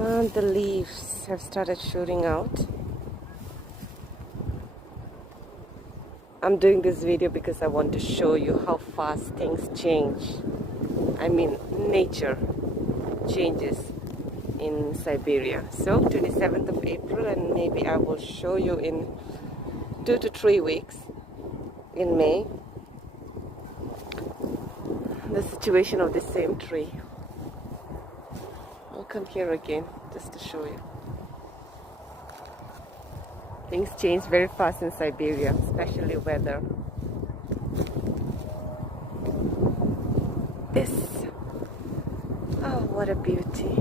The leaves have started shooting out. I'm doing this video because I want to show you how fast things change. I mean, nature changes in Siberia. So 27th of April, and maybe I will show you in 2 to 3 weeks in May the situation of the same tree. I'll come here again just to show you. Things change very fast in Siberia, especially weather. This, oh, what a beauty.